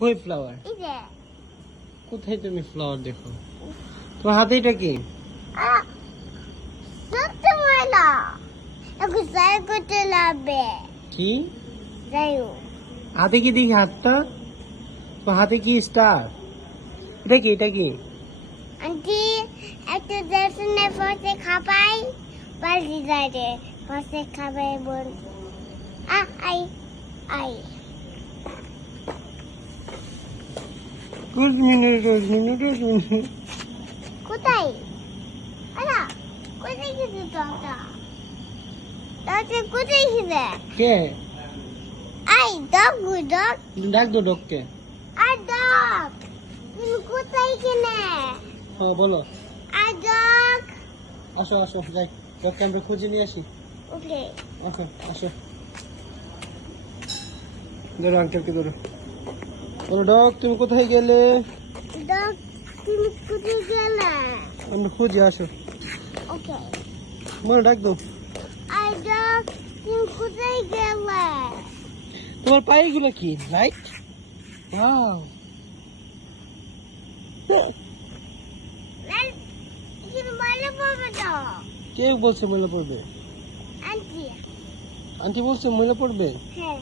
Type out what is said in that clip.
কই ফ্লাওয়ার? এই যে কোথায় তুমি ফ্লাওয়ার দেখো? তোমার হাতে এটা কি? সত্য ময়লা এখন যাই করতে লাগবে কি যাইও হাতে কি দেখি হাতটা? তোমার হাতে কি স্টার? এটা কি এটা কি? আন্টি একটু দেশনে ফসে খাবাই বালতি যাইতে ফসে খাবাই বল আই আই Good minute, good minute, good minute. কোথায় আলা কোথায় গেছে তোমরা তাতে কোথায় গেছে কে? আই ডগ ডগ ডাক দো ডককে। আই ডগ তুমি কোথায় গেলে বলো। আই ডগ আসো আসো যাই, ডককে আমরা খুঁজে নিয়ে আসি। ওকে ওকে আসো। ধরো আঙ্কেলকে ধরো। বলো ডক তুমি কোথায় গেলে? ডগ তুমি কোথায় গেলে আমরা খুঁজে আসো। ওকে বলো ডাক দো। আই ডগ তুমি কোথায় গেলে তোমার পায়েগুলো কি লাইট? ওয়াও। তুমি বলে পড়বে তো কে বলছে ময়লা পড়বে? আন্টি আন্টি বলছে ময়লা পড়বে? হ্যাঁ